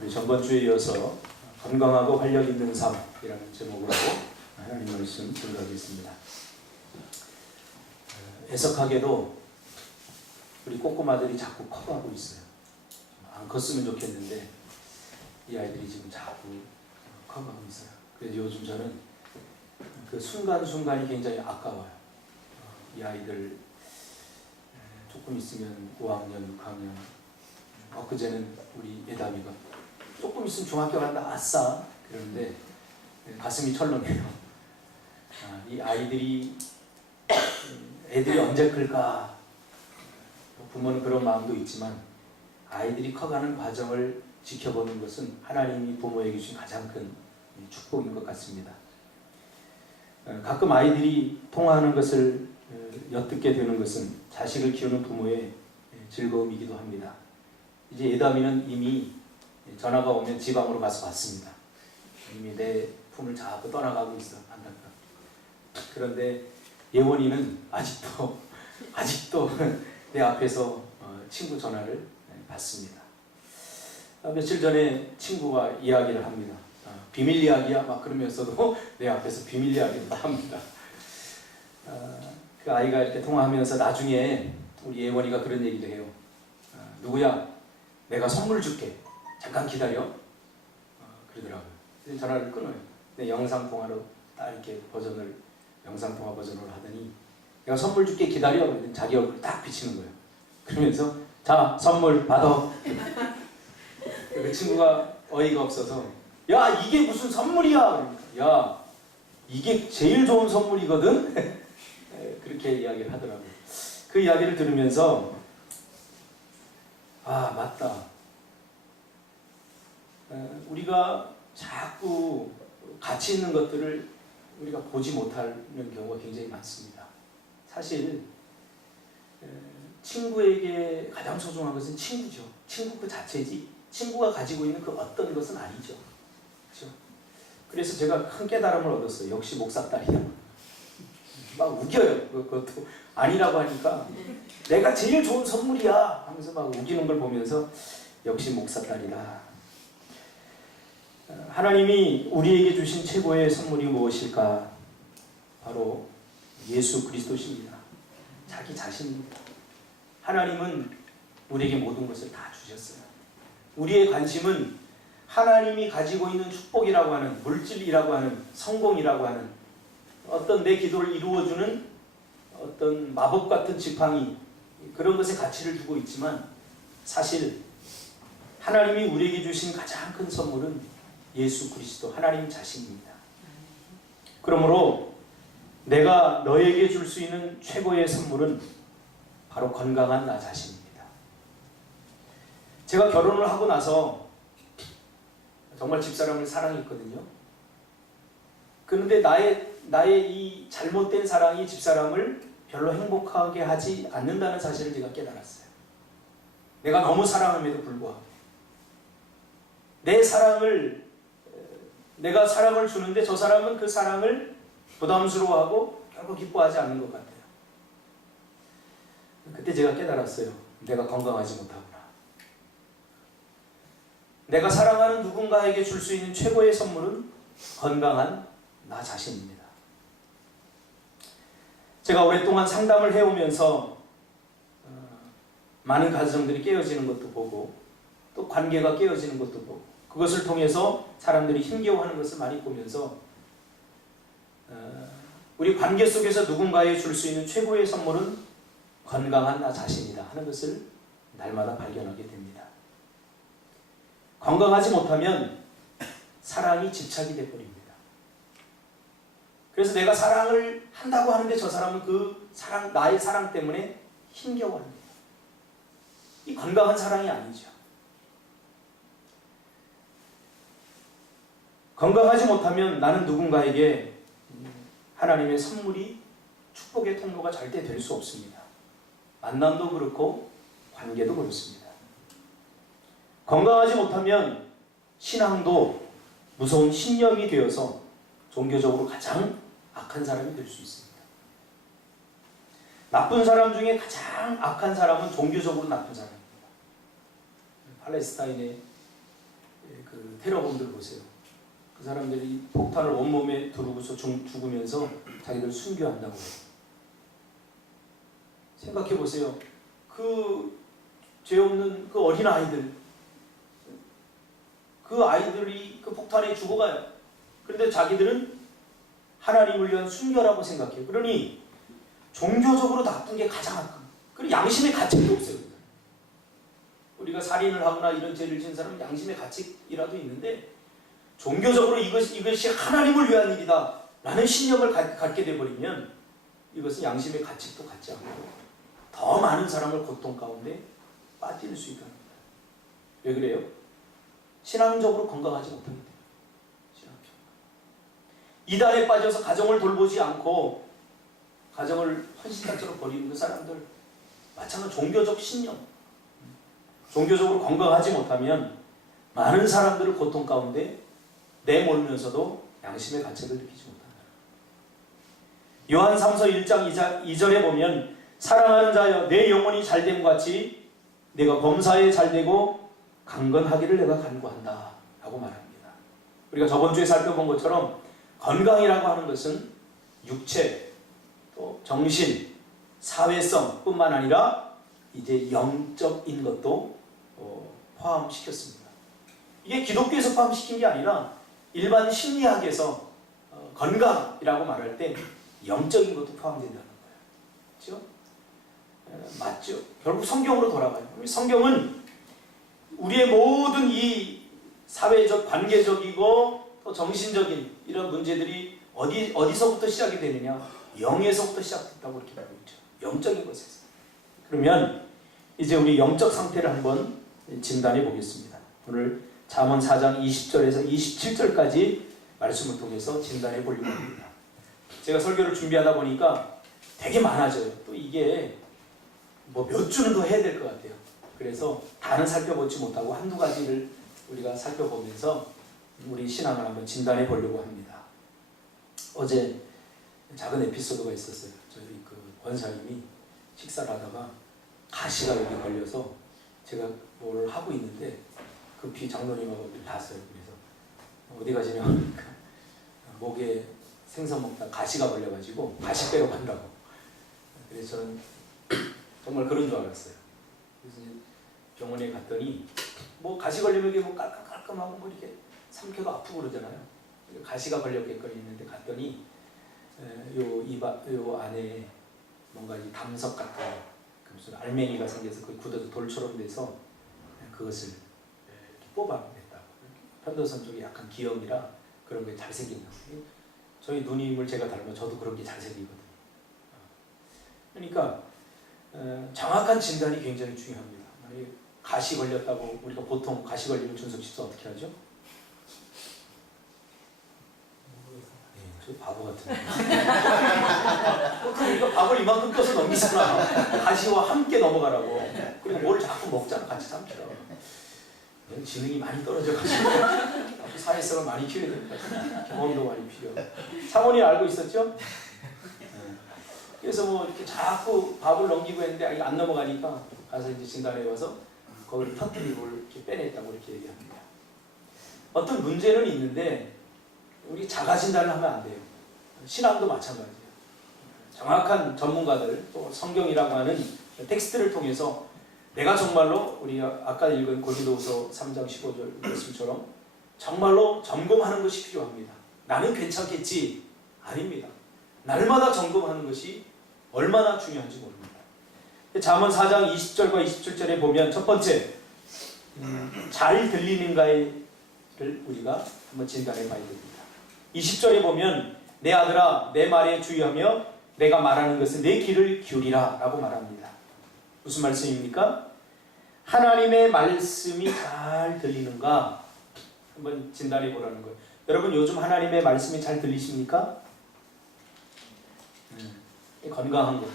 우리 전번 주에 이어서 건강하고 활력 있는 삶이라는 제목으로 하나님 말씀 들어가겠습니다. 애석하게도 우리 꼬꼬마들이 자꾸 커가고 있어요. 안 컸으면 좋겠는데 이 아이들이 지금 자꾸 커가고 있어요. 그래서 요즘 저는 그 순간순간이 굉장히 아까워요. 이 아이들 조금 있으면 5학년, 6학년, 엊그제는 우리 예담이가 조금 있으면 중학교 간다, 아싸! 그러는데 가슴이 철렁해요. 이 아이들이, 애들이 언제 클까? 부모는 그런 마음도 있지만 아이들이 커가는 과정을 지켜보는 것은 하나님이 부모에게 주신 가장 큰 축복인 것 같습니다. 가끔 아이들이 통화하는 것을 엿듣게 되는 것은 자식을 키우는 부모의 즐거움이기도 합니다. 이제 예담이는 이미 전화가 오면 지방으로 가서 봤습니다. 이미 내 품을 자꾸 떠나가고 있어. 안타깝다. 그런데 예원이는 아직도 내 앞에서 친구 전화를 받습니다. 며칠 전에 친구가 이야기를 합니다. 비밀 이야기야? 막 그러면서도 내 앞에서 비밀 이야기를 합니다. 그 아이가 이렇게 통화하면서 나중에 우리 예원이가 그런 얘기를 해요. 누구야? 내가 선물 줄게. 잠깐 기다려. 그러더라고요. 그래서 전화를 끊어요. 근데 영상통화로 딱 이렇게 영상통화 버전으로 하더니 내가 선물 줄게 기다려. 그랬더니 자기 얼굴 딱 비치는 거예요. 그러면서 자, 선물 받아. 그 친구가 어이가 없어서 야, 이게 무슨 선물이야. 야, 이게 제일 좋은 선물이거든. 그렇게 이야기를 하더라고요. 그 이야기를 들으면서 아, 맞다. 우리가 자꾸 가치 있는 것들을 우리가 보지 못하는 경우가 굉장히 많습니다. 사실 친구에게 가장 소중한 것은 친구죠. 친구 그 자체지 친구가 가지고 있는 그 어떤 것은 아니죠. 그렇죠? 그래서 제가 큰 깨달음을 얻었어요. 역시 목사 딸이야. 막 우겨요. 그것도 아니라고 하니까 내가 제일 좋은 선물이야 하면서 막 우기는 걸 보면서 역시 목사 딸이다. 하나님이 우리에게 주신 최고의 선물이 무엇일까? 바로 예수 그리스도십니다. 자기 자신입니다. 하나님은 우리에게 모든 것을 다 주셨어요. 우리의 관심은 하나님이 가지고 있는 축복이라고 하는, 물질이라고 하는, 성공이라고 하는 어떤 내 기도를 이루어주는 어떤 마법 같은 지팡이, 그런 것에 가치를 두고 있지만 사실 하나님이 우리에게 주신 가장 큰 선물은 예수 그리스도 하나님 자신입니다. 그러므로 내가 너에게 줄 수 있는 최고의 선물은 바로 건강한 나 자신입니다. 제가 결혼을 하고 나서 정말 집사람을 사랑했거든요. 그런데 나의 이 잘못된 사랑이 집사람을 별로 행복하게 하지 않는다는 사실을 제가 깨달았어요. 내가 너무 사랑함에도 불구하고 내가 사랑을 주는데 저 사람은 그 사랑을 부담스러워하고 결국 기뻐하지 않는 것 같아요. 그때 제가 깨달았어요. 내가 건강하지 못하구나. 내가 사랑하는 누군가에게 줄 수 있는 최고의 선물은 건강한 나 자신입니다. 제가 오랫동안 상담을 해오면서 많은 가정들이 깨어지는 것도 보고 또 관계가 깨어지는 것도 보고 그것을 통해서 사람들이 힘겨워하는 것을 많이 보면서 우리 관계 속에서 누군가에 줄 수 있는 최고의 선물은 건강한 나 자신이다 하는 것을 날마다 발견하게 됩니다. 건강하지 못하면 사랑이 집착이 되어버립니다. 그래서 내가 사랑을 한다고 하는데 저 사람은 그 사랑, 나의 사랑 때문에 힘겨워합니다. 이 건강한 사랑이 아니죠. 건강하지 못하면 나는 누군가에게 하나님의 선물이 축복의 통로가 절대 될 수 없습니다. 만남도 그렇고 관계도 그렇습니다. 건강하지 못하면 신앙도 무서운 신념이 되어서 종교적으로 가장 악한 사람이 될 수 있습니다. 나쁜 사람 중에 가장 악한 사람은 종교적으로 나쁜 사람입니다. 팔레스타인에 그 테러범들 보세요. 그 사람들이 폭탄을 온몸에 두르고서 죽으면서 자기들 순교한다고 해요. 생각해 보세요. 그 죄 없는 그 어린 아이들, 그 아이들이 그 폭탄에 죽어가요. 그런데 자기들은 하나님을 위한 순교라고 생각해요. 그러니 종교적으로 나쁜 게 가장 나쁜. 그리고 양심의 가책도 없어요. 우리가 살인을 하거나 이런 죄를 지은 사람은 양심의 가책이라도 있는데 종교적으로 이것이 하나님을 위한 일이다 라는 신념을 갖게 되어버리면 이것은 양심의 가책도 갖지 않고 더 많은 사람을 고통 가운데 빠뜨릴 수 있다는 겁니다. 왜 그래요? 신앙적으로 건강하지 못하게 돼요. 신앙적으로. 이단에 빠져서 가정을 돌보지 않고 가정을 헌신자처럼 버리는 그 사람들, 마찬가지 종교적 신념, 종교적으로 건강하지 못하면 많은 사람들을 고통 가운데 내몰면서도 양심의 가책을 느끼지 못한다. 요한 3서 1장 2절에 보면 사랑하는 자여 내 영혼이 잘됨과 같이 내가 범사에 잘되고 강건하기를 내가 간구한다 라고 말합니다. 우리가 저번 주에 살펴본 것처럼 건강이라고 하는 것은 육체, 또 정신, 사회성 뿐만 아니라 이제 영적인 것도 포함시켰습니다. 이게 기독교에서 포함시킨 게 아니라 일반 심리학에서 건강이라고 말할 때 영적인 것도 포함된다는 거예요. 그렇죠? 맞죠? 결국 성경으로 돌아가요. 성경은 우리의 모든 이 사회적, 관계적이고 또 정신적인 이런 문제들이 어디서부터 시작이 되느냐? 영에서부터 시작됐다고 이렇게 말하고 있죠. 영적인 것에서. 그러면 이제 우리 영적 상태를 한번 진단해 보겠습니다. 오늘 잠언 4장 20절에서 27절까지 말씀을 통해서 진단해 보려고 합니다. 제가 설교를 준비하다 보니까 되게 많아져요. 또 이게 뭐 몇 주는 더 해야 될 것 같아요. 그래서 다는 살펴보지 못하고 한두 가지를 우리가 살펴보면서 우리 신앙을 한번 진단해 보려고 합니다. 어제 작은 에피소드가 있었어요. 저희 그 권사님이 식사를 하다가 가시가 여기 걸려서 제가 뭘 하고 있는데 급히 장로님하고 봤어요. 그래서 어디 가시냐고 목에 생선 먹다 가시가 걸려가지고 가시 빼러 간다고. 그래서 저는 정말 그런 줄 알았어요. 그래서 병원에 갔더니 뭐 가시 걸리면 이게 뭐 깔끔하고 뭐 이렇게 삼켜도 아프고 그러잖아요. 가시가 걸렸겠거니 했는데 갔더니 요 안에 뭔가 이 담석 같은 무슨 알맹이가 생겨서 그 굳어서 돌처럼 돼서 그것을 이렇게 뽑아냈다고. 편도선 쪽이 약간 기형이라 그런 게 잘생긴다고. 저희 누님을 제가 닮아 저도 그런 게 잘생기거든요. 그러니까 정확한 진단이 굉장히 중요합니다. 가시 걸렸다고 우리가 보통 가시 걸리면 준석 씨도 어떻게 하죠? 저 바보 같은데. 그럼 우리가 밥을 이만큼 떠서 넘기잖아. 가시와 함께 넘어가라고. 그리고 뭘 자꾸 먹잖아. 같이 삼키라. 지능이 많이 떨어져가지고 사회성을 많이 키워야 될 것 같아요. 경험도 많이 필요하고. 사모님 알고 있었죠? 그래서 뭐 이렇게 자꾸 밥을 넘기고 했는데 이게 안 넘어가니까 가서 이제 진단해 와서 거기를 터뜨리고 이렇게 빼냈다고 이렇게 얘기합니다. 어떤 문제는 있는데 우리 자가 진단을 하면 안 돼요. 신앙도 마찬가지예요. 정확한 전문가들 또 성경이라고 하는 텍스트를 통해서 내가 정말로 우리 아까 읽은 고린도후서 3장 15절 말씀처럼 정말로 점검하는 것이 필요합니다. 나는 괜찮겠지? 아닙니다. 날마다 점검하는 것이 얼마나 중요한지 모릅니다. 잠언 4장 20절과 27절에 보면 첫 번째 잘 들리는가를 우리가 한번 진단해 봐야 됩니다. 20절에 보면 내 아들아 내 말에 주의하며 내가 말하는 것은 내 귀를 기울이라 라고 말합니다. 무슨 말씀입니까? 하나님의 말씀이 잘 들리는가 한번 진단해 보라는 거예요. 여러분 요즘 하나님의 말씀이 잘 들리십니까? 건강한 것,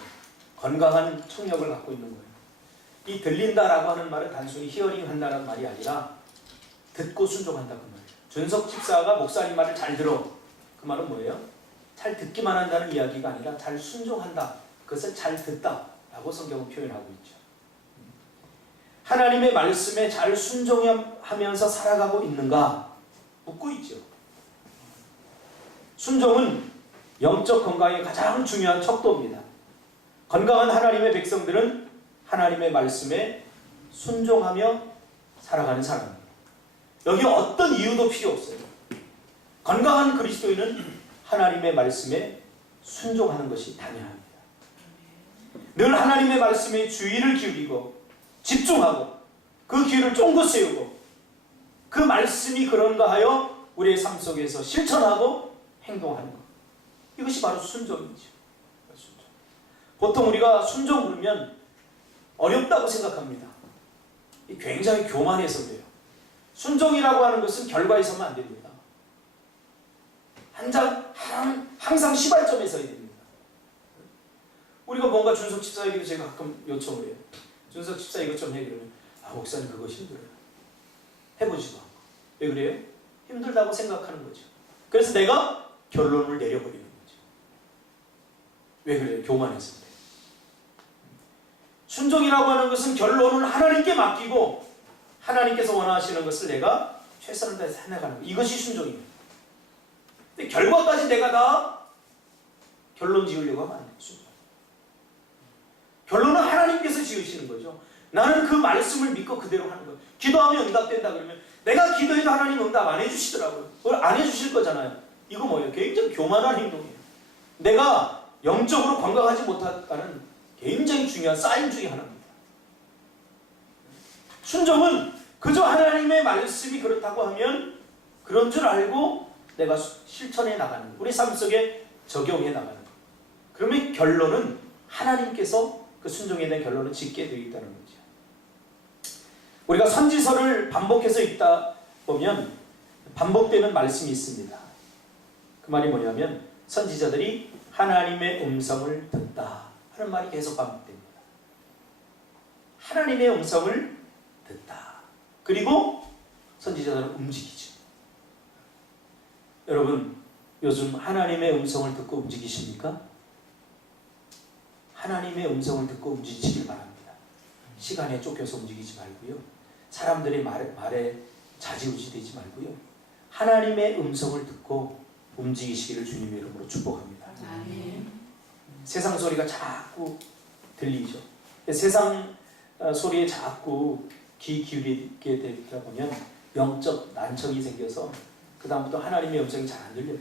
건강한 청력을 갖고 있는 거예요. 이 들린다라고 하는 말은 단순히 히어링 한다는 말이 아니라 듣고 순종한다 그 말이에요. 준석 집사가 목사님 말을 잘 들어. 그 말은 뭐예요? 잘 듣기만 한다는 이야기가 아니라 잘 순종한다. 그것을 잘 듣다 라고 성경은 표현하고 있죠. 하나님의 말씀에 잘 순종하면서 살아가고 있는가 묻고 있죠. 순종은 영적 건강의 가장 중요한 척도입니다. 건강한 하나님의 백성들은 하나님의 말씀에 순종하며 살아가는 사람입니다. 여기 어떤 이유도 필요 없어요. 건강한 그리스도인은 하나님의 말씀에 순종하는 것이 당연합니다. 늘 하나님의 말씀에 주의를 기울이고 집중하고 그 귀를 쫑긋 세우고 그 말씀이 그런가 하여 우리의 삶 속에서 실천하고 행동하는 것. 이것이 바로 순종이죠. 순종. 보통 우리가 순종 부르면 어렵다고 생각합니다. 굉장히 교만해서 그래요. 순종이라고 하는 것은 결과에서만 안 됩니다. 항상 시발점에 서야 됩니다. 우리가 뭔가 준석 집사에게도 제가 가끔 요청을 해요. 준석 집사 이것 좀 해. 그러면 목사님 그거 힘들어요. 해보지도 않고. 왜 그래요? 힘들다고 생각하는 거죠. 그래서 내가 결론을 내려버리는 거죠. 왜 그래요? 교만해서 그래요. 순종이라고 하는 것은 결론을 하나님께 맡기고 하나님께서 원하시는 것을 내가 최선을 다해서 해나가는 것. 이것이 순종입니다. 근데 결과까지 내가 다 결론 지으려고 하면 안 돼요. 순종. 결론은 하나님께서 지으시는 거죠. 나는 그 말씀을 믿고 그대로 하는 거예요. 기도하면 응답된다 그러면 내가 기도해도 하나님 응답 안 해주시더라고요. 그걸 안 해주실 거잖아요. 이거 뭐예요? 굉장히 교만한 행동이에요. 내가 영적으로 건강하지 못하다는 굉장히 중요한 사인 중에 하나입니다. 순종은 그저 하나님의 말씀이 그렇다고 하면 그런 줄 알고 내가 실천해 나가는 것, 우리 삶 속에 적용해 나가는 것. 그러면 결론은 하나님께서 그 순종에 대한 결론을 짓게 되어 있다는 거죠. 우리가 선지서를 반복해서 읽다 보면 반복되는 말씀이 있습니다. 그 말이 뭐냐면 선지자들이 하나님의 음성을 듣다 하는 말이 계속 반복됩니다. 하나님의 음성을 듣다. 그리고 선지자들은 움직이죠. 여러분, 요즘 하나님의 음성을 듣고 움직이십니까? 하나님의 음성을 듣고 움직이시길 바랍니다. 시간에 쫓겨서 움직이지 말고요. 사람들의 말에 좌지우지되지 말고요. 하나님의 음성을 듣고 움직이시기를 주님의 이름으로 축복합니다. 아멘. 세상 소리가 자꾸 들리죠. 세상 소리에 자꾸 귀 기울이게 되다 보면 영적 난청이 생겨서 그 다음부터 하나님의 음성이 잘 안 들려요.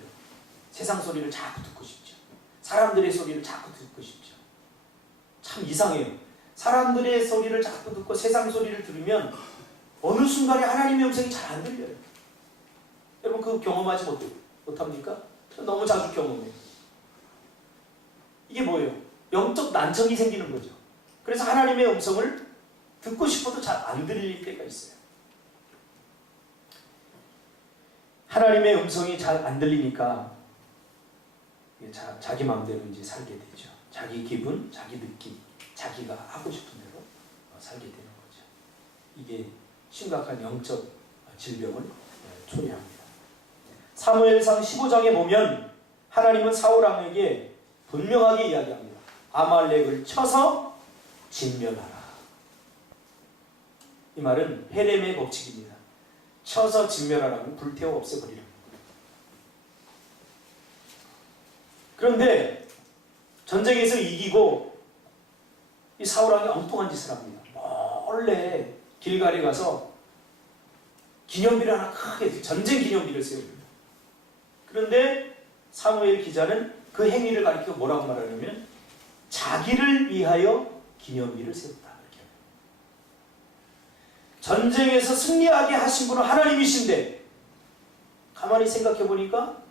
세상 소리를 자꾸 듣고 싶죠. 사람들의 소리를 자꾸 듣고 싶죠. 참 이상해요. 사람들의 소리를 자꾸 듣고 세상 소리를 들으면 어느 순간에 하나님의 음성이 잘 안 들려요. 여러분 그거 경험하지 못합니까? 너무 자주 경험해요. 이게 뭐예요? 영적 난청이 생기는 거죠. 그래서 하나님의 음성을 듣고 싶어도 잘 안 들릴 때가 있어요. 하나님의 음성이 잘 안 들리니까 자기 마음대로 이제 살게 되죠. 자기 기분, 자기 느낌, 자기가 하고 싶은 대로 살게 되는 거죠. 이게 심각한 영적 질병을 초래합니다. 사무엘상 15장에 보면 하나님은 사울 왕에게 분명하게 이야기합니다. 아말렉을 쳐서 진멸하라. 이 말은 헤렘의 법칙입니다. 쳐서 진멸하라고 불태워 없애버리는 거예요. 그런데 전쟁에서 이기고 이 사울 왕이 엉뚱한 짓을 합니다. 몰래 길갈에 가서 기념비를 하나 크게 전쟁 기념비를 세웁니다. 그런데 사무엘 기자는 그 행위를 가리켜 뭐라고 말하냐면 자기를 위하여 기념비를 세웠다. 이렇게. 전쟁에서 승리하게 하신 분은 하나님이신데 가만히 생각해 보니까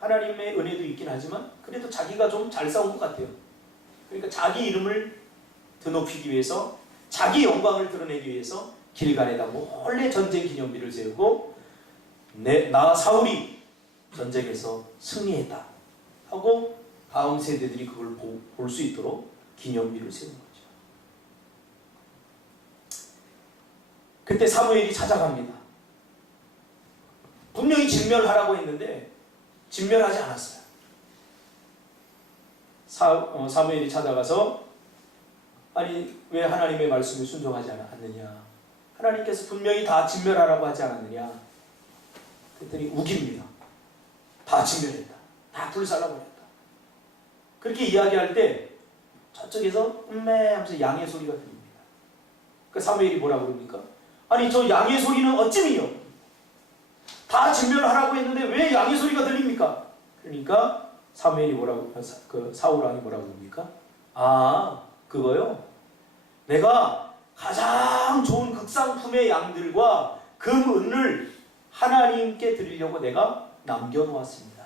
하나님의 은혜도 있긴 하지만 그래도 자기가 좀 잘 싸운 것 같아요. 그러니까 자기 이름을 드높이기 위해서 자기 영광을 드러내기 위해서 길갈에다 몰래 전쟁 기념비를 세우고 나 사울이 전쟁에서 승리했다 하고 다음 세대들이 그걸 볼 수 있도록 기념비를 세운 거죠. 그때 사무엘이 찾아갑니다. 분명히 진멸하라고 했는데 진멸하지 않았어요. 사무엘이 찾아가서 아니 왜 하나님의 말씀에 순종하지 않느냐? 하나님께서 분명히 다 진멸하라고 하지 않았느냐? 그랬더니 우깁니다. 다 진멸했다. 다 불살라버렸다. 그렇게 이야기할 때 저쪽에서 음메 하면서 양의 소리가 들립니다. 그 사무엘이 뭐라고 그럽니까? 아니 저 양의 소리는 어찌미요? 다 진멸하라고 했는데 왜 양의 소리가 들립니까? 그러니까 사무엘이 뭐라고, 사울 왕이 뭐라고 그럽니까? 아, 그거요? 내가 가장 좋은 극상품의 양들과 금, 은을 하나님께 드리려고 내가 남겨놓았습니다.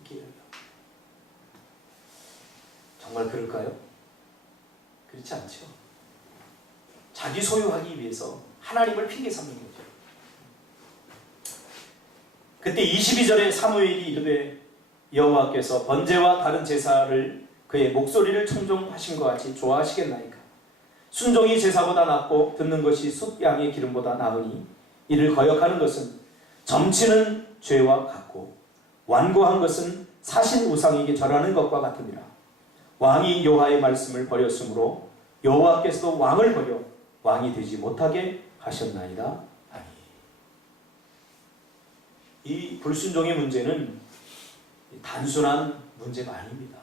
이렇게 이야기해요. 정말 그럴까요? 그렇지 않죠. 자기 소유하기 위해서 하나님을 핑계 삼는 거죠. 그때 22절에 사무엘이 이르되 여호와께서 번제와 다른 제사를 그의 목소리를 청종하신 것 같이 좋아하시겠나이까? 순종이 제사보다 낫고 듣는 것이 숫양의 기름보다 나으니 이를 거역하는 것은 점치는 죄와 같고 완고한 것은 사신 우상에게 절하는 것과 같으니라. 왕이 여호와의 말씀을 버렸으므로 여호와께서도 왕을 버려 왕이 되지 못하게 하셨나이다. 아니. 이 불순종의 문제는 단순한 문제가 아닙니다.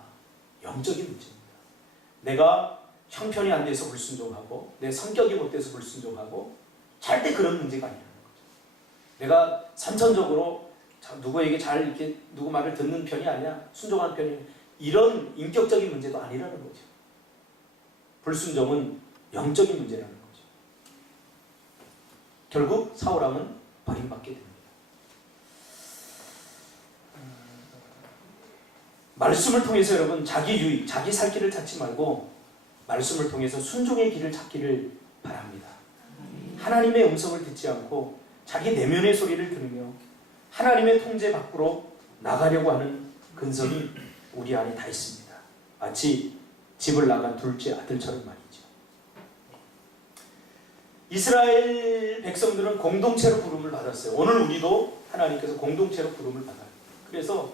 영적인 문제입니다. 내가 형편이 안 돼서 불순종하고 내 성격이 못 돼서 불순종하고 절대 그런 문제가 아니라는 거죠. 내가 선천적으로 누구에게 잘 이렇게 누구 말을 듣는 편이 아니야, 순종하는 편이 이런 인격적인 문제도 아니라는 거죠. 불순종은 영적인 문제라는 거죠. 결국 사울 왕은 버림받게 됩니다. 말씀을 통해서 여러분 자기 유익, 자기 살 길을 찾지 말고 말씀을 통해서 순종의 길을 찾기를 바랍니다. 하나님의 음성을 듣지 않고 자기 내면의 소리를 들으며 하나님의 통제 밖으로 나가려고 하는 근성이 우리 안에 다 있습니다. 마치 집을 나간 둘째 아들처럼 말이죠. 이스라엘 백성들은 공동체로 부름을 받았어요. 오늘 우리도 하나님께서 공동체로 부름을 받아요. 그래서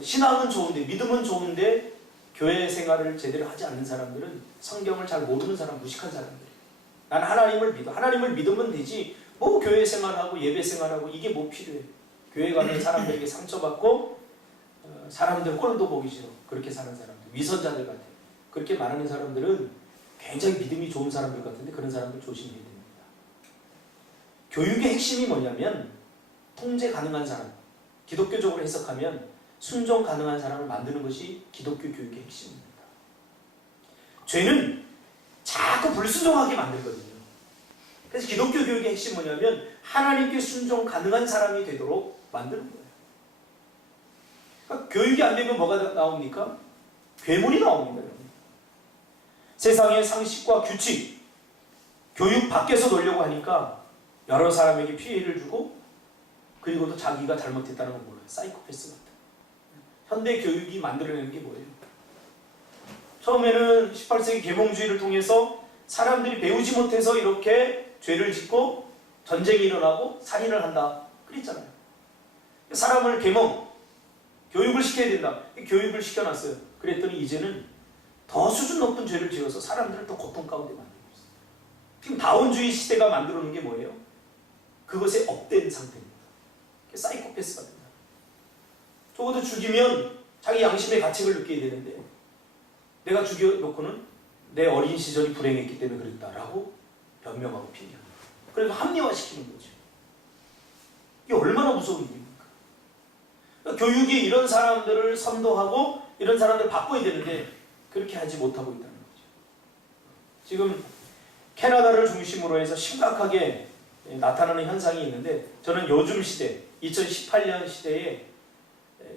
신앙은 좋은데, 믿음은 좋은데 교회 생활을 제대로 하지 않는 사람들은 성경을 잘 모르는 사람, 무식한 사람들이에요. 나는 하나님을 믿어. 하나님을 믿으면 되지. 뭐 교회 생활하고 예배 생활하고 이게 뭐 필요해. 교회 가면 사람들에게 상처받고 사람들 꼴도 보기 싫어. 그렇게 사는 사람들. 위선자들 같아. 그렇게 말하는 사람들은 굉장히 믿음이 좋은 사람들 같은데 그런 사람들 조심해야 됩니다. 교육의 핵심이 뭐냐면 통제 가능한 사람. 기독교적으로 해석하면 순종 가능한 사람을 만드는 것이 기독교 교육의 핵심입니다. 죄는 자꾸 불순종하게 만들거든요. 그래서 기독교 교육의 핵심이 뭐냐면 하나님께 순종 가능한 사람이 되도록 만드는 거예요. 그러니까 교육이 안 되면 뭐가 나옵니까? 괴물이 나옵니다. 여러분. 세상의 상식과 규칙, 교육 밖에서 놀려고 하니까 여러 사람에게 피해를 주고 그리고 또 자기가 잘못했다는 건 몰라요. 사이코패스 같은. 현대 교육이 만들어내는 게 뭐예요? 처음에는 18세기 계몽주의를 통해서 사람들이 배우지 못해서 이렇게 죄를 짓고 전쟁이 일어나고 살인을 한다. 그랬잖아요. 사람을 계몽, 교육을 시켜야 된다. 교육을 시켜놨어요. 그랬더니 이제는 더 수준 높은 죄를 지어서 사람들을 더 고통 가운데 만들고 있어요. 지금 다원주의 시대가 만들어 놓은 게 뭐예요? 그것에 업된 상태입니다. 사이코패스가 된다. 적어도 죽이면 자기 양심의 가책을 느끼게 되는데 내가 죽여놓고는 내 어린 시절이 불행했기 때문에 그랬다라고 변명하고 핑계합니다. 그래서 합리화시키는 거죠. 이게 얼마나 무서운 일입니까? 그러니까 교육이 이런 사람들을 선도하고 이런 사람들을 바꿔야 되는데 그렇게 하지 못하고 있다는 거죠. 지금 캐나다를 중심으로 해서 심각하게 나타나는 현상이 있는데 저는 요즘 시대, 2018년 시대에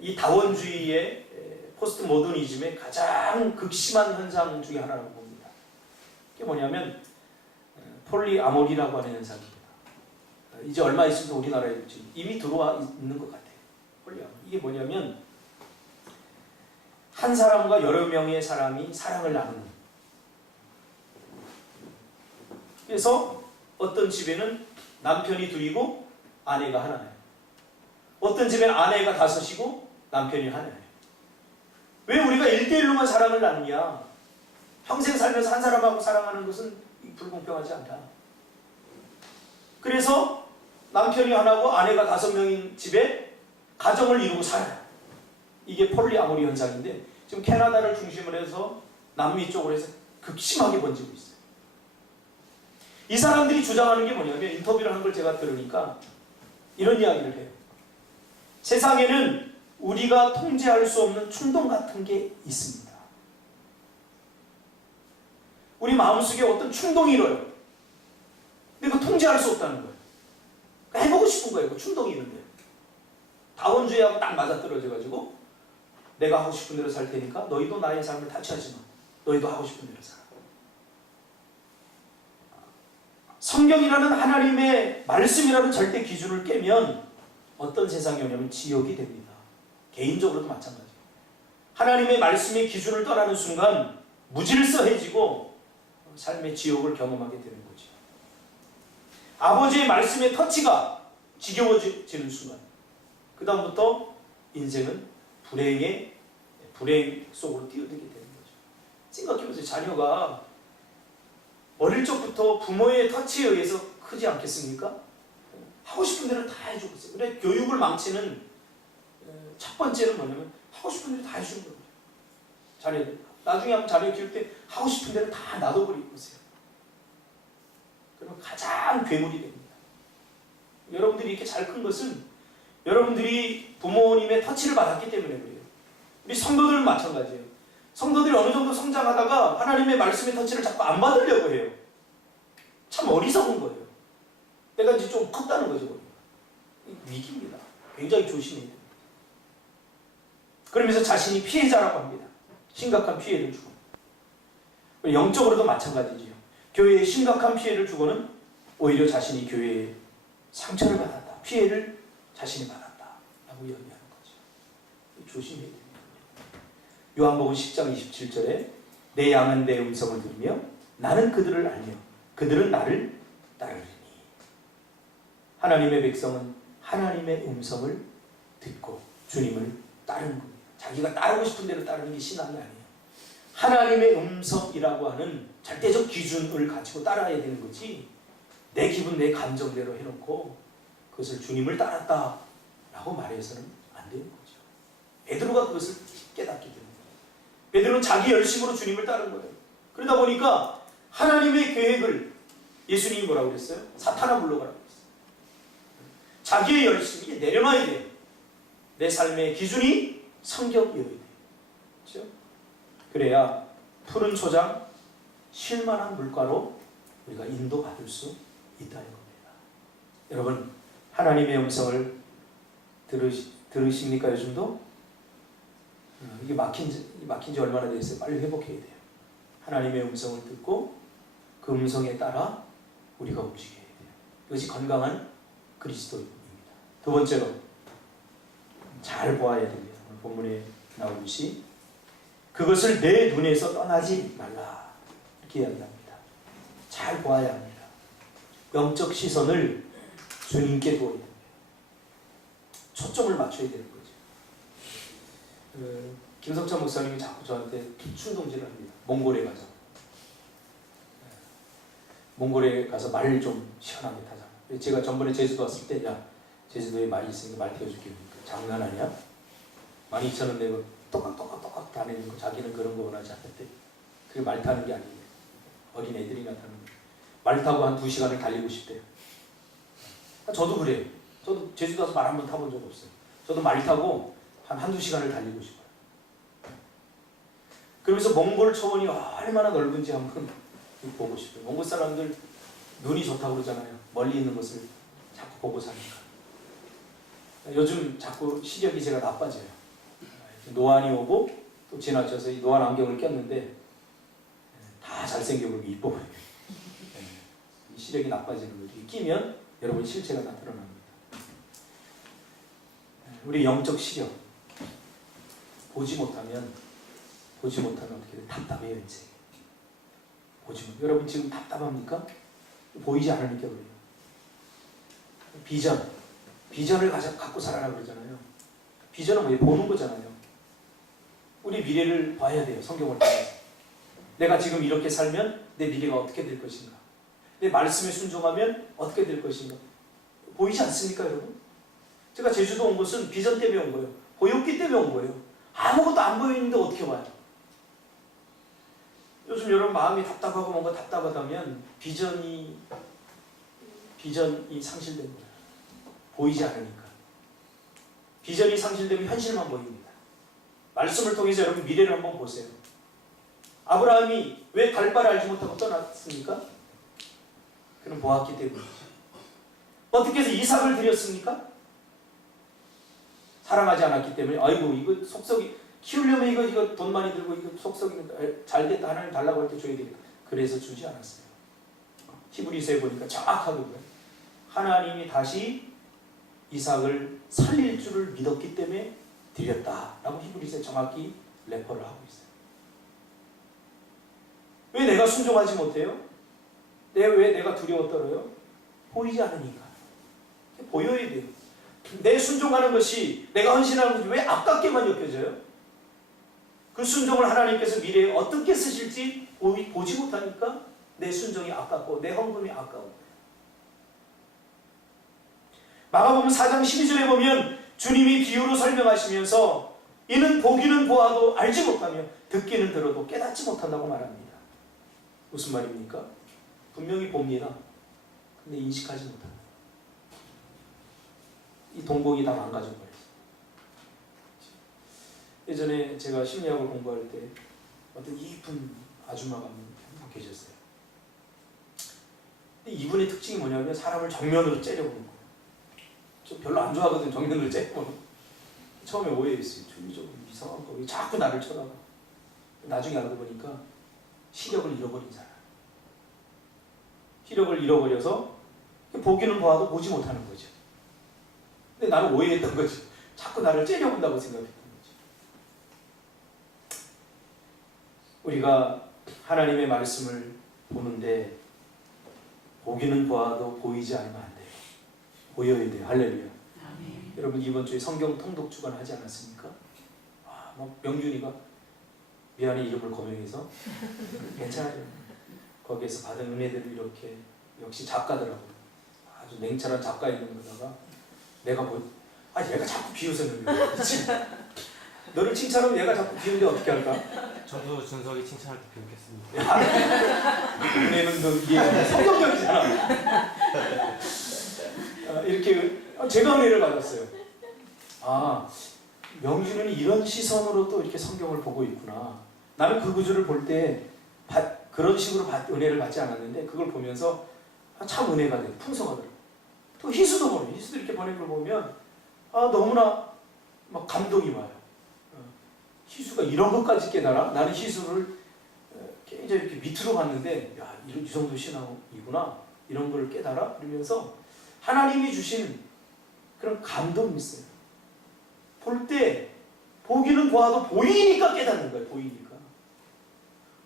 이 다원주의의 포스트 모더니즘의 가장 극심한 현상 중에 하나라고 봅니다. 이게 뭐냐면 폴리아모리라고 하는 현상입니다. 이제 얼마 있으면 우리나라에 이미 들어와 있는 것 같아요. 폴리아모리. 이게 뭐냐면 한 사람과 여러 명의 사람이 사랑을 나누는. 그래서 어떤 집에는 남편이 둘이고 아내가 하나예요. 어떤 집에는 아내가 다섯이고 남편이 하나예요. 왜 우리가 1대1로만 사랑을 나누냐? 평생 살면서 한 사람하고 사랑하는 것은 불공평하지 않다. 그래서 남편이 하나고 아내가 5명인 집에 가정을 이루고 살아요. 이게 폴리아모리 현상인데 지금 캐나다를 중심으로 해서 남미 쪽으로 해서 극심하게 번지고 있어요. 이 사람들이 주장하는 게 뭐냐면, 인터뷰를 한 걸 제가 들으니까 이런 이야기를 해요. 세상에는 우리가 통제할 수 없는 충동 같은 게 있습니다. 우리 마음속에 어떤 충동이 일어요. 근데 그거 통제할 수 없다는 거예요. 그러니까 해보고 싶은 거예요. 그 충동이 있는데. 다원주의하고 딱 맞아떨어져가지고 내가 하고 싶은 대로 살 테니까 너희도 나의 삶을 타치하지 마. 너희도 하고 싶은 대로 살아. 성경이라는 하나님의 말씀이라는 절대 기준을 깨면 어떤 세상이 오냐면 지옥이 됩니다. 개인적으로도 마찬가지예요. 하나님의 말씀의 기준을 떠나는 순간 무질서해지고 삶의 지옥을 경험하게 되는 거죠. 아버지의 말씀의 터치가 지겨워지는 순간, 그 다음부터 인생은 불행 속으로 뛰어들게 되는 거죠. 생각해보세요. 자녀가 어릴 적부터 부모의 터치에 의해서 크지 않겠습니까? 하고 싶은 대로 다 해주고 있어요. 근데 교육을 망치는 첫 번째는 뭐냐면 하고 싶은 대로 다 해주는 거예요. 자녀들. 나중에 한번 자녀 키울 때 하고 싶은 대로 다 놔둬버리고 있어요. 그러면 가장 괴물이 됩니다. 여러분들이 이렇게 잘 큰 것은 여러분들이 부모님의 터치를 받았기 때문에 그래요. 우리 성도들은 마찬가지예요. 성도들이 어느 정도 성장하다가 하나님의 말씀의 터치를 자꾸 안 받으려고 해요. 참 어리석은 거예요. 내가 이제 좀 컸다는 거죠. 위기입니다. 굉장히 조심해야 됩니다. 그러면서 자신이 피해자라고 합니다. 심각한 피해를 주고. 영적으로도 마찬가지지요. 교회에 심각한 피해를 주고는 오히려 자신이 교회에 상처를 받았다. 피해를 자신이 받았다. 라고 이야기하는 거죠. 조심해야 됩니다. 요한복음 10장 27절에 내 양은 내 음성을 들으며 나는 그들을 알며 그들은 나를 따르리니. 하나님의 백성은 하나님의 음성을 듣고 주님을 따르는 겁니다. 자기가 따르고 싶은 대로 따르는 게 신앙이 아니에요. 하나님의 음성이라고 하는 절대적 기준을 가지고 따라야 되는 거지, 내 기분 내 감정대로 해놓고 그것을 주님을 따랐다 라고 말해서는 안 되는 거죠. 베드로가 그것을 깨닫게 됩니다. 베드로는 자기 열심으로 주님을 따른 거예요. 그러다 보니까 하나님의 계획을, 예수님이 뭐라고 그랬어요? 사탄아 물러가라고 그랬어요. 자기의 열심이 내려놔야 돼요. 내 삶의 기준이 성경이어야 돼요. 그렇죠? 그래야 푸른 초장, 쉴만한 물가로 우리가 인도받을 수 있다는 겁니다. 여러분, 하나님의 음성을 들으십니까? 요즘도? 이게 막힌 지 얼마나 됐어요? 빨리 회복해야 돼요. 하나님의 음성을 듣고 그 음성에 따라 우리가 움직여야 돼요. 이것이 건강한 그리스도입니다. 두 번째로, 잘 보아야 됩니다. 오늘 본문에 나오듯이 그것을 내 눈에서 떠나지 말라, 이렇게 이야기합니다. 잘 보아야 합니다. 영적 시선을 주님께 두어야 됩니다. 초점을 맞춰야 되는 거죠. 김석찬 목사님이 자꾸 저한테 충동질을 합니다. 몽골에 가서. 몽골에 가서 말을 좀 시원하게 타자. 제가 전번에 제주도 왔을 때, 야, 제주도에 말이 있으니까 말 태워줄게. 장난 아니야? 12,000원 내고 똑깍 다니는 거, 자기는 그런 거 원하지 않는데, 그게 말 타는 게 아니에요. 어린 애들이나 타는 거. 말 타고 한 2시간을 달리고 싶대요. 저도 그래요. 저도 제주도 가서 말 한 번 타본 적 없어요. 저도 말 타고 한두 시간을 달리고 싶어요. 그러면서 몽골 초원이 얼마나 넓은지 한번 보고 싶어요. 몽골 사람들 눈이 좋다고 그러잖아요. 멀리 있는 것을 자꾸 보고 사니까. 요즘 자꾸 시력이 제가 나빠져요. 노안이 오고 또 지나쳐서 이 노안 안경을 꼈는데 다 잘생겨 보이고 이뻐 보여요. 시력이 나빠지는 거죠. 끼면 여러분 실체가 다 드러납니다. 우리 영적 시력 보지 못하면 어떻게 돼? 답답해요, 인생. 여러분 지금 답답합니까? 보이지 않으니까 그래요. 비전을 갖고 살아라 그러잖아요. 비전은 뭐예요? 보는 거잖아요. 우리 미래를 봐야 돼요. 성경을 통해서. 내가 지금 이렇게 살면 내 미래가 어떻게 될 것인가? 내 말씀에 순종하면 어떻게 될 것인가? 보이지 않습니까, 여러분? 제가 제주도 온 것은 비전 때문에 온 거예요. 보였기 때문에 온 거예요. 아무것도 안 보이는데 어떻게 와요? 요즘 여러분 마음이 답답하고 뭔가 답답하다면 비전이 상실된 거예요. 보이지 않으니까. 비전이 상실되면 현실만 보입니다. 말씀을 통해서 여러분 미래를 한번 보세요. 아브라함이 왜 달바를 알지 못하고 떠났습니까? 그는 보았기 때문이죠. 어떻게 해서 이삭을 드렸습니까? 사랑하지 않았기 때문에. 아이고 이거 속썩이 키우려면 이거 돈 많이 들고 이거 속썩이 잘됐다 하나님 달라고 할 때 줘야 되니까. 그래서 주지 않았어요. 히브리서에 보니까 정확하게 그래요. 하나님이 다시 이삭을 살릴 줄을 믿었기 때문에 드렸다라고 히브리서에 정확히 레퍼를 하고 있어요. 왜 내가 순종하지 못해요? 왜 내가 두려워 떨어요? 보이지 않으니까. 보여야 돼요. 내 순종하는 것이, 내가 헌신하는 것이 왜 아깝게만 여겨져요? 그 순종을 하나님께서 미래에 어떻게 쓰실지 보지 못하니까 내 순종이 아깝고 내 헌금이 아까워. 마가복음 4장 12절에 보면 주님이 비유로 설명하시면서 이는 보기는 보아도 알지 못하며 듣기는 들어도 깨닫지 못한다고 말합니다. 무슨 말입니까? 분명히 봅니다. 근데 인식하지 못합니다. 이 동복이 다 망가져 버렸어요. 예전에 제가 심리학을 공부할 때 어떤 이쁜 아줌마가 한 분 계셨어요. 근데 이분의 특징이 뭐냐면 사람을 정면으로 째려보는 거예요. 저 별로 안 좋아하거든요. 정면으로 째려보는. 처음에 오해했어요. 저기 좀 이상한 거. 자꾸 나를 쳐다봐. 나중에 알고 보니까 시력을 잃어버린 사람. 시력을 잃어버려서 보기는 보아도 보지 못하는 거죠. 근데 나는 오해했던 거지. 자꾸 나를 째려본다고 생각했던 거지. 우리가 하나님의 말씀을 보는데 보기는 보아도 보이지 않으면 안 돼요. 보여야 돼요. 할렐루야. 아멘. 여러분 이번 주에 성경 통독 주간 하지 않았습니까? 명준이가 미안해 이름을 거명해서 괜찮아요. 거기에서 받은 은혜들을 이렇게 역시 작가더라고요. 아주 냉철한 작가 있는 거다가 내가 얘가 자꾸 비웃어요. 너를 칭찬하면 얘가 자꾸 비웃는데 어떻게 할까? 저도 준석이 칭찬할 때 비웃겠습니다. 은혜는 너 이게 성경적이잖아. 이렇게 제가 은혜를 받았어요. 명준은 이런 시선으로 또 이렇게 성경을 보고 있구나. 나는 그 구절을 볼 때 그런 식으로 은혜를 받지 않았는데 그걸 보면서 참 은혜가 돼. 풍성하더라고요. 또 희수도 보내. 희수도 이렇게 보낸 걸 보면 너무나 막 감동이 와요. 희수가 이런 것까지 깨달아? 나는 희수를 굉장히 이렇게 밑으로 봤는데 이 정도 신앙이구나. 이런 걸 깨달아? 그러면서 하나님이 주신 그런 감동이 있어요. 볼 때 보기는 보아도 보이니까 깨닫는 거예요. 보이니까.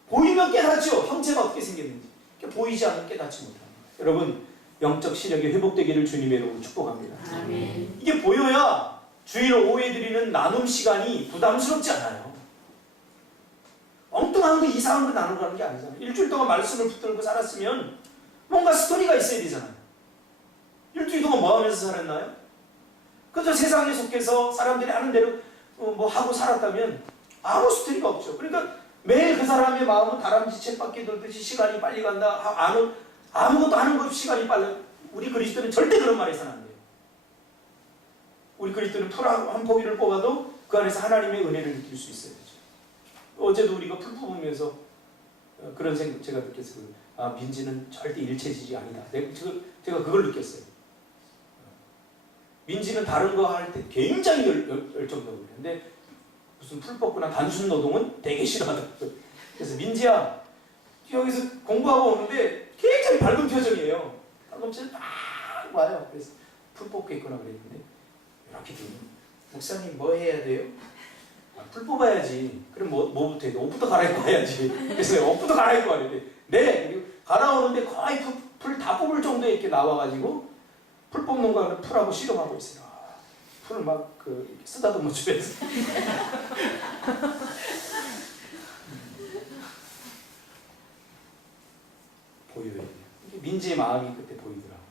보이면 깨닫죠. 형체가 어떻게 생겼는지. 보이지 않으면 깨닫지 못합니다. 여러분 영적 시력이 회복되기를 주님의 이름으로 축복합니다. 아멘. 이게 보여야 주일 오후에 드리는 나눔 시간이 부담스럽지 않아요. 엉뚱한 거 이상한 거 나누고 가는 게 아니잖아요. 일주일 동안 말씀을 붙들고 살았으면 뭔가 스토리가 있어야 되잖아요. 일주일 동안 뭐 하면서 살았나요? 그저 세상에 속해서 사람들이 하는 대로 뭐 하고 살았다면 아무 스토리가 없죠. 그러니까 매일 그 사람의 마음은 다람쥐 쳇바퀴 돌듯이 시간이 빨리 간다. 아무것도 하는 것 없이 시간이 빨라. 우리 그리스도는 절대 그런 말 해서는 안 돼요. 우리 그리스도는 풀 한 포기를 뽑아도 그 안에서 하나님의 은혜를 느낄 수 있어야 되죠. 어제도 우리가 풀 뽑으면서 그런 생각 제가 느꼈어요. 민지는 절대 일체지지 아니다. 제가 그걸 느꼈어요. 민지는 다른 거 할 때 굉장히 열정적으로 근데 무슨 풀 뽑거나 단순 노동은 되게 싫어하더라고요. 그래서 민지야 여기서 공부하고 오는데 굉장히 밝은 표정이에요. 방금처럼 막 와요. 그래서 풀 뽑겠구나 그랬는데 이렇게 들으면 목사님 뭐 해야 돼요? 풀 뽑아야지. 그럼 뭐부터 해야 돼? 옷부터 갈아입고 와야지. 그래서 옷부터 갈아입고 와야지. 네. 그리고 갈아오는데 거의 풀 다 뽑을 정도에 이렇게 나와가지고 풀 뽑는 거는 풀하고 씨름하고 있어요. 풀을 막 쓰다듬어 주면서. 민지의 마음이 그때 보이더라고요.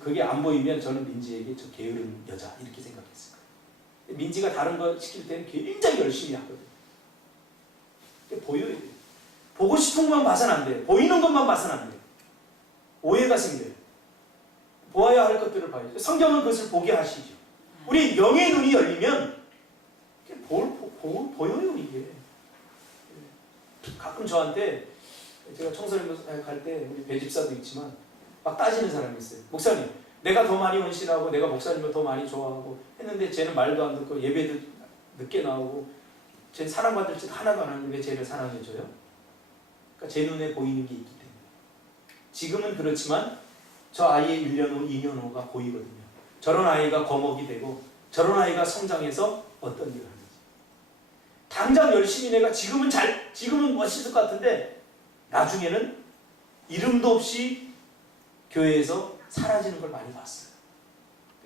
그게 안 보이면 저는 민지에게 저 게으른 여자 이렇게 생각했어요. 민지가 다른 거 시킬 때는 굉장히 열심히 하거든요. 보여야 돼요. 보고 싶은 것만 봐서는 안 돼요. 보이는 것만 봐서는 안 돼요. 오해가 생겨요. 보아야 할 것들을 봐야죠. 성경은 그것을 보게 하시죠. 우리 영의 눈이 열리면 보여요 이게. 가끔 저한테 제가 청소년 갈 때 우리 배집사도 있지만 막 따지는 사람이 있어요. 목사님, 내가 더 많이 헌신하고 내가 목사님을 더 많이 좋아하고 했는데 쟤는 말도 안 듣고 예배도 늦게 나오고 쟤 사랑받을 짓 하나도 안 하는데 왜 쟤를 사랑해줘요? 그러니까 제 눈에 보이는 게 있기 때문에. 지금은 그렇지만 저 아이의 1년 후, 2년 후가 보이거든요. 저런 아이가 거목이 되고 저런 아이가 성장해서 어떤 일을 하는지. 당장 열심히 내가 지금은 멋있을 것 같은데 나중에는 이름도 없이 교회에서 사라지는 걸 많이 봤어요.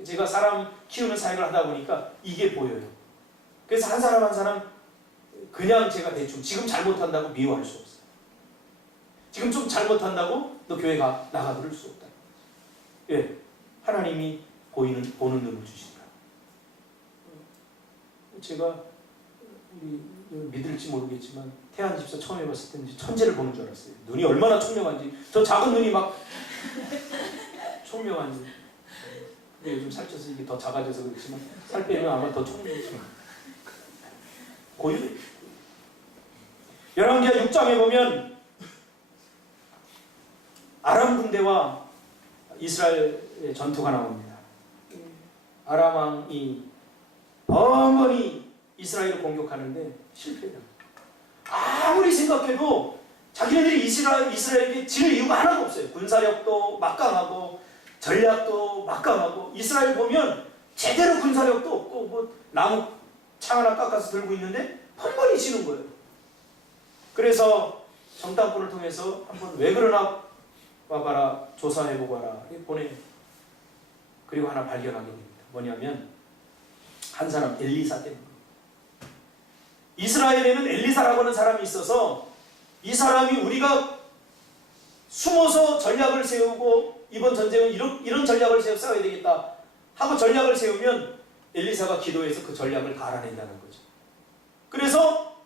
제가 사람 키우는 사역을 하다 보니까 이게 보여요. 그래서 한 사람 한 사람 그냥 제가 대충 지금 잘못한다고 미워할 수 없어요. 지금 좀 잘못한다고 너 교회 나가 그럴 수 없다. 예, 하나님이 보는 눈을 주시더라. 제가 믿을지 모르겠지만 태안 집사 처음 해봤을 때 천재를 보는 줄 알았어요. 눈이 얼마나 총명한지. 저 작은 눈이 막 총명한지. 근데 요즘 살쪄서 이게 더 작아져서 그렇지만 살 빼면 아마 더 총명해지죠. 고유. 열왕기하 6장에 보면 아람 군대와 이스라엘의 전투가 나옵니다. 아람 왕이 번번이 이스라엘을 공격하는데 실패해요. 아무리 생각해도 자기네들이 이스라엘에게 질 이유가 하나도 없어요. 군사력도 막강하고 전략도 막강하고 이스라엘 보면 제대로 군사력도 없고 뭐 나무 창 하나 깎아서 들고 있는데 번번이 지는 거예요. 그래서 정탐꾼을 통해서 한번 왜 그러나 와봐라, 조사해보거라 보내. 그리고 하나 발견하게 됩니다. 뭐냐면 한 사람 엘리사 때문에. 이스라엘에는 엘리사라고 하는 사람이 있어서 이 사람이 우리가 숨어서 전략을 세우고 이번 전쟁은 이런 전략을 세워 싸워야 되겠다 하고 전략을 세우면 엘리사가 기도해서 그 전략을 다 알아낸다는 거죠. 그래서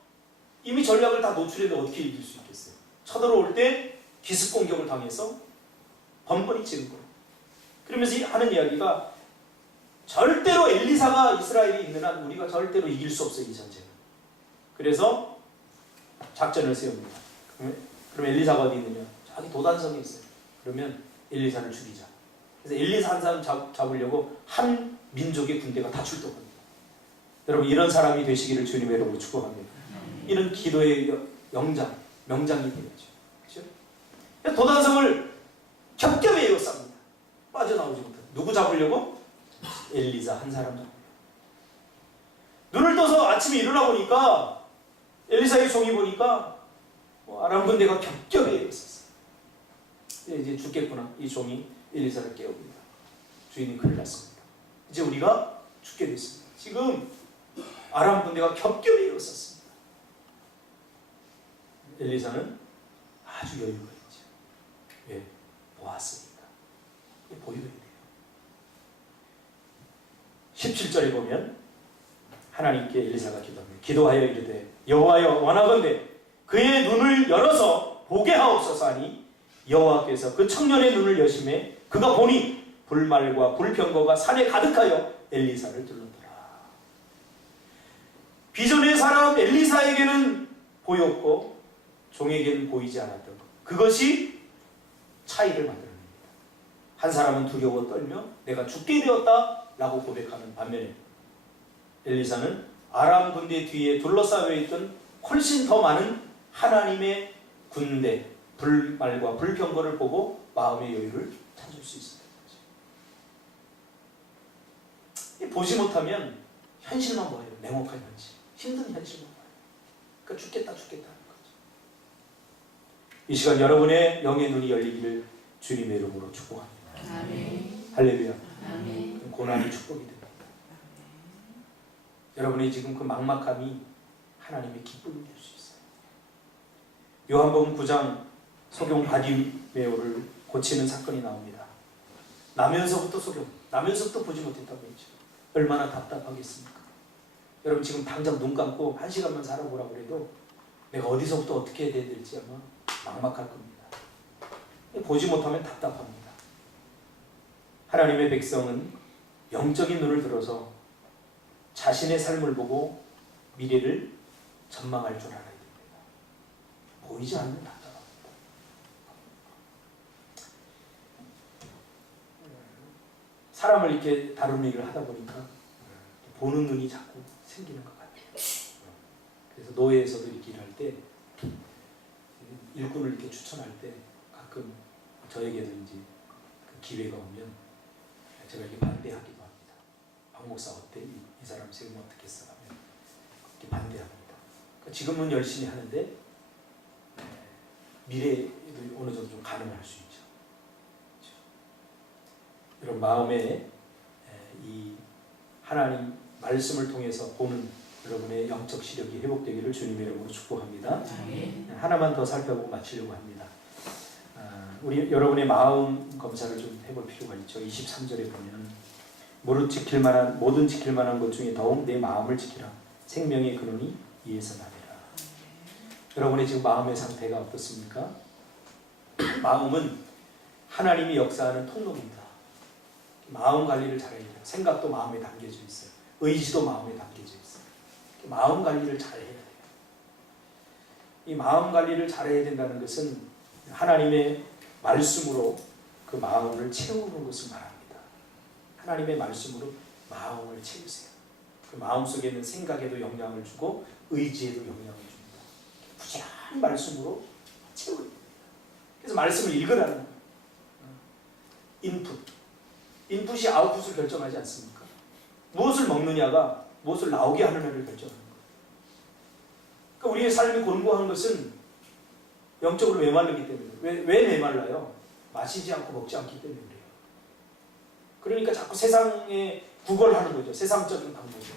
이미 전략을 다 노출했는데 어떻게 이길 수 있겠어요? 쳐들어올 때 기습 공격을 당해서 번번이 치는 거예요. 그러면서 하는 이야기가 절대로 엘리사가 이스라엘에 있는 한 우리가 절대로 이길 수 없어요, 이 전쟁은. 그래서 작전을 세웁니다. 그럼 엘리사가 어디 있느냐? 저기 도단성에 있어요. 그러면 엘리사를 죽이자. 그래서 엘리사 한 사람 잡으려고 한 민족의 군대가 다 출동합니다. 여러분 이런 사람이 되시기를 주님의 이름으로 축복합니다. 이런 기도의 명장이 되겠죠. 그렇죠? 도단성을 겹겹이 에워쌉니다. 빠져나오지 못해. 누구 잡으려고? 엘리사 한 사람 잡으려고. 눈을 떠서 아침에 일어나 보니까 엘리사의 종이 보니까 아람 군대가 겹겹이 에워쌌어요. 이제 죽겠구나. 이 종이 엘리사를 깨웁니다. 주인님 큰일 났습니다. 이제 우리가 죽게 됐습니다. 지금 아람 군대가 겹겹이 에워쌌습니다. 엘리사는 아주 여유가 있죠. 왜? 보았으니까. 보여야 돼요. 17절에 보면 하나님께 엘리사가 기도합니다. 기도하여 이르되 여호와여 원하건대 그의 눈을 열어서 보게 하옵소서 하니 여호와께서 그 청년의 눈을 여심해 그가 보니 불말과 불병거가 산에 가득하여 엘리사를 둘렀더라. 비전의 사람 엘리사에게는 보였고 종에게는 보이지 않았던 것. 그것이 차이를 만듭니다. 한 사람은 두려워 떨며 내가 죽게 되었다 라고 고백하는 반면에 엘리사는 아람 군대 뒤에 둘러싸여 있던 훨씬 더 많은 하나님의 군대, 불말과 불병거를 보고 마음의 여유를 찾을 수 있었던 거죠. 보지 못하면 현실만 보여요. 냉혹한 현실. 힘든 현실만 보여요. 그러니까 죽겠다 하는 거죠. 이 시간 여러분의 영의 눈이 열리기를 주님의 이름으로 축복합니다. 아멘. 할렐루야. 아멘. 고난이 축복이 됩니다. 여러분의 지금 그 막막함이 하나님의 기쁨이 될 수 있어요. 요한복음 9장 소경 바디메오를 고치는 사건이 나옵니다. 나면서부터 속여, 나면서부터 보지 못했다고 했죠. 얼마나 답답하겠습니까? 여러분 지금 당장 눈 감고 1시간만 살아보라고 해도 내가 어디서부터 어떻게 해야 될지 아마 막막할 겁니다. 보지 못하면 답답합니다. 하나님의 백성은 영적인 눈을 들어서 자신의 삶을 보고 미래를 전망할 줄 알아야 됩니다. 보이지 않는 답답합니다. 사람을 이렇게 다루는 일을 하다 보니까 보는 눈이 자꾸 생기는 것 같아요. 그래서 노예에서도 이렇게 일할 때 일꾼을 이렇게 추천할 때 가끔 저에게도 이제 그 기회가 오면 제가 이렇게 반대하기도 합니다. 박 목사 어때? 이 사람 세우면 어떻겠어? 하면 이렇게 반대합니다. 그러니까 지금은 열심히 하는데 미래에도 어느 정도 좀 가능할 수 있죠. 그렇죠? 여러분 마음에 이 하나님 말씀을 통해서 보는 여러분의 영적 시력이 회복되기를 주님의 이름으로 축복합니다. 하나만 더 살펴보고 마치려고 합니다. 우리 여러분의 마음 검사를 좀 해볼 필요가 있죠. 23절에 보면 모든 지킬 만한 것 중에 더욱 내 마음을 지키라. 생명의 근원이 이에서 나리라. 여러분의 지금 마음의 상태가 어떻습니까? 마음은 하나님이 역사하는 통로입니다. 마음 관리를 잘해야 돼요. 생각도 마음에 담겨져 있어요. 의지도 마음에 담겨져 있어요. 마음 관리를 잘해야 돼요. 이 마음 관리를 잘해야 된다는 것은 하나님의 말씀으로 그 마음을 채우는 것을 말합니다. 하나님의 말씀으로 마음을 채우세요. 그 마음 속에 있는 생각에도 영향을 주고 의지에도 영향을 줍니다. 부지런히 말씀으로 채우는 겁니다. 그래서 말씀을 읽으라는 거예요. 인풋이 아웃풋을 결정하지 않습니까? 무엇을 먹느냐가 무엇을 나오게 하느냐를 결정하는 거예요. 그러니까 우리의 삶이 곤고한 것은 영적으로 메마르기 때문에. 왜 메말라요? 마시지 않고 먹지 않기 때문에 그래요. 그러니까 자꾸 세상에 구걸하는 거죠. 세상적인 방법으로.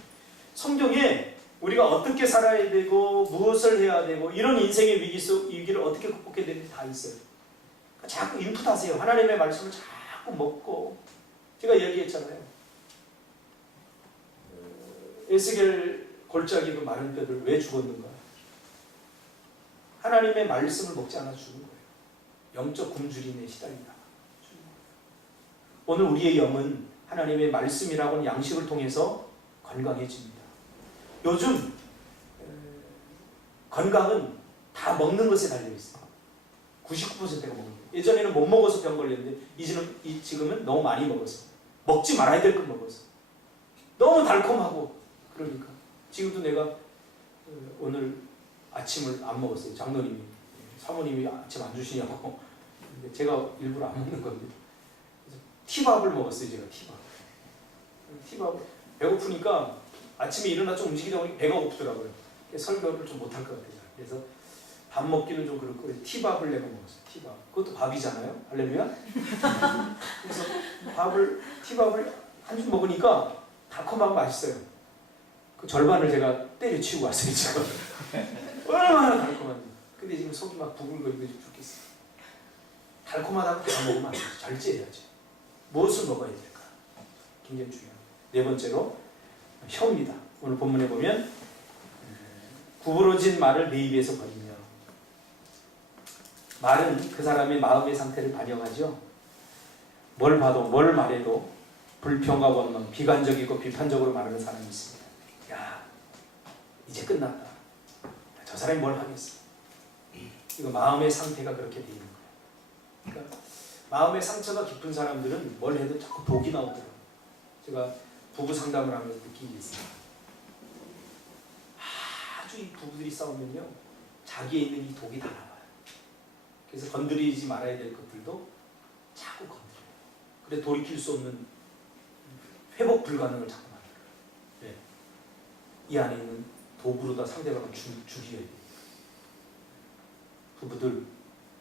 성경에 우리가 어떻게 살아야 되고 무엇을 해야 되고 이런 인생의 위기를 어떻게 극복해야 되는지 다 있어요. 그러니까 자꾸 인풋하세요. 하나님의 말씀을 자꾸 먹고. 제가 얘기했잖아요. 에스겔 골짜기도 마른 뼈들 왜 죽었는가? 하나님의 말씀을 먹지 않아 죽은 거예요. 영적 굶주림에 시달리다가 죽은 거예요. 오늘 우리의 영은 하나님의 말씀이라고는 양식을 통해서 건강해집니다. 요즘 건강은 다 먹는 것에 달려있어요. 99%가 먹는 거예요. 예전에는 못 먹어서 병 걸렸는데 지금은 너무 많이 먹어서 먹지 말아야 될 걸 먹어서 너무 달콤하고 그러니까 지금도 내가 오늘 아침을 안 먹었어요. 장로님이 사모님이 아침 안 주시냐고 제가 일부러 안 먹는 겁니다. 그래서 티밥을 먹었어요. 제가 티밥 배고프니까 아침에 일어나 좀 움직이다 보니 배가 고프더라고요. 설교를 좀 못할 것 같아요. 그래서 밥 먹기는 좀 그렇고 티밥을 내가 먹었어요. 티밥. 그것도 밥이잖아요. 할렐루야. 그래서 티밥을 한 줌 먹으니까 달콤하고 맛있어요. 그 절반을 제가 때려치우고 왔어요. 지금. 얼마나 달콤한지. 근데 지금 속이 막 부글거리고 죽겠어요. 달콤하다고 다 먹으면 안 돼요. 절제해야죠. 무엇을 먹어야 될까? 굉장히 중요합니다. 네 번째로 혀입니다. 오늘 본문에 보면 구부러진 말을 내 입에서 버리며. 말은 그 사람의 마음의 상태를 반영하죠. 뭘 봐도 뭘 말해도 불평과 원망, 비관적이고 비판적으로 말하는 사람이 있습니다. 야, 이제 끝났다. 저 사람이 뭘 하겠어. 이거 마음의 상태가 그렇게 되어 있는 거예요. 그러니까 마음의 상처가 깊은 사람들은 뭘 해도 자꾸 독이 나오더라고요. 제가 부부 상담을 하면서 느낀 게 있어요. 아주 이 부부들이 싸우면요, 자기에 있는 이 독이 다 나와요. 그래서 건드리지 말아야 될 것들도 자꾸 건드려요. 그래 돌이킬 수 없는 회복 불가능을 자꾸 만들어요. 네. 이 안에 있는 독으로 다 상대방을 죽여야 돼요. 부부들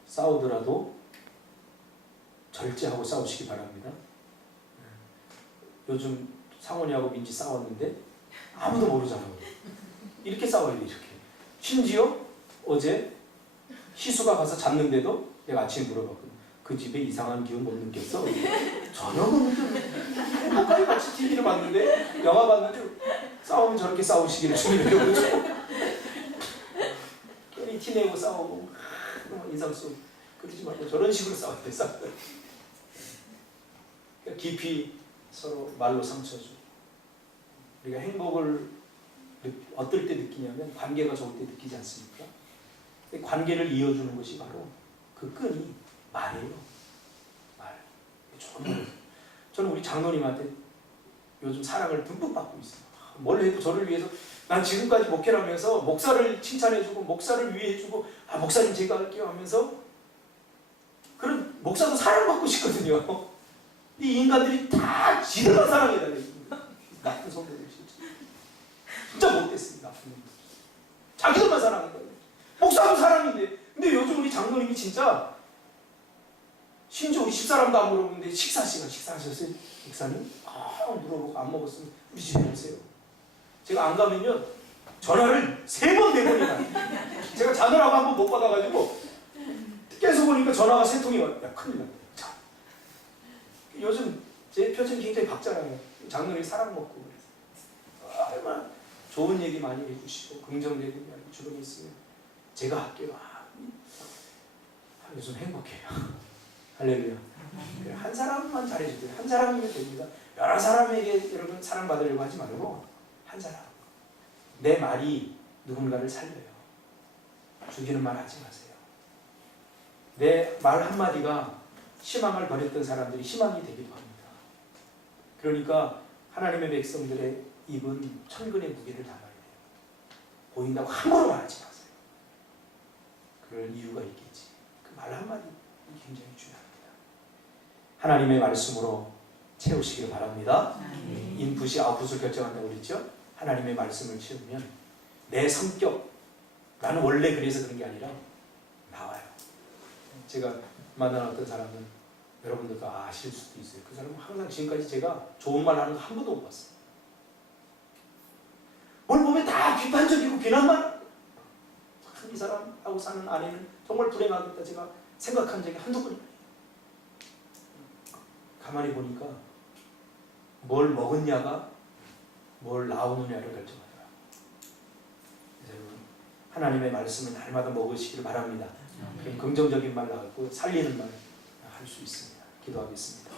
싸우더라도 절제하고 싸우시기 바랍니다. 요즘 상원이하고 민지 싸웠는데 아무도 모르잖아요. 이렇게 싸워야 돼, 이렇게. 심지어 어제 희수가 가서 잤는데도 내가 아침에 물어봤거든. 그 집에 이상한 기운 못 느꼈어? 전혀 못 느꼈는데 가까이 같이 TV를 봤는데 영화 봤는데 싸우면 저렇게 싸우시기를 주님이라고 그러죠. 괜히 티내고 싸우고 인상 쓰고 그러지 말고 저런 식으로 싸워야 돼. 그러니까 깊이 서로 말로 상처주고 우리가 행복을 어떨 때 느끼냐면 관계가 좋을 때 느끼지 않습니까? 관계를 이어주는 것이 바로 그 끈이 말이에요. 말. 좋은 말. 저는 우리 장로님한테 요즘 사랑을 듬뿍 받고 있어요. 뭘 해도 저를 위해서 난 지금까지 목회를 하면서 목사를 칭찬해주고 목사를 위해주고 목사님 제가 할게요 하면서 그런 목사도 사랑받고 싶거든요. 이 인간들이 다 지들만 사랑해달래요. 나쁜 성도들 진짜 못됐습니다. 자기들만 사랑한다. 목사도 사람인데. 근데 요즘 우리 장로님이 진짜 심지어 우리 집사람도 안 물어보는데 식사하셨어요? 목사님? 물어보고 안 먹었으면 우리 집에 오세요. 제가 안 가면요 전화를 3번 4번이나 제가 자느라고 한 번 못 받아가지고 계속 보니까 전화가 3통이 와요. 야 큰일 났네. 자. 요즘 제 표정이 굉장히 박잖아요. 장로님 사랑 먹고 그래서 얼마나 좋은 얘기 많이 해주시고 긍정적인 이야기 주변에 있으면 제가 할게요. 요즘 행복해요. 할렐루야. 한 사람만 잘해주세요. 한 사람이면 됩니다. 여러 사람에게 여러분 사랑받으려고 하지 말고 한 사람. 내 말이 누군가를 살려요. 죽이는 말 하지 마세요. 내 말 한마디가 희망을 버렸던 사람들이 희망이 되기도 합니다. 그러니까 하나님의 백성들의 입은 천근의 무게를 담아야 돼요. 보인다고 함부로 말하지 마세요. 그럴 이유가 있겠지. 그 말 한마디 굉장히 중요합니다. 하나님의 말씀으로 채우시기를 바랍니다. 인풋이 아웃풋을 결정한다고 그랬죠? 하나님의 말씀을 채우면 내 성격, 나는 원래 그래서 그런 게 아니라 나와요. 제가 만난 어떤 사람은 여러분들도 아실 수도 있어요. 그 사람은 항상 지금까지 제가 좋은 말 하는 거 한 번도 못 봤어요. 뭘 보면 다 비판적이고 비난만. 이 사람하고 사는 아내는 정말 불행하겠다 제가 생각한 적이 한두 번이 아니에요. 가만히 보니까 뭘 먹었냐가 뭘 나오느냐를 결정하더라고요. 그래서 하나님의 말씀을 날마다 먹으시기를 바랍니다. 그럼 긍정적인 말 나오고 살리는 말 할 수 있습니다. 기도하겠습니다.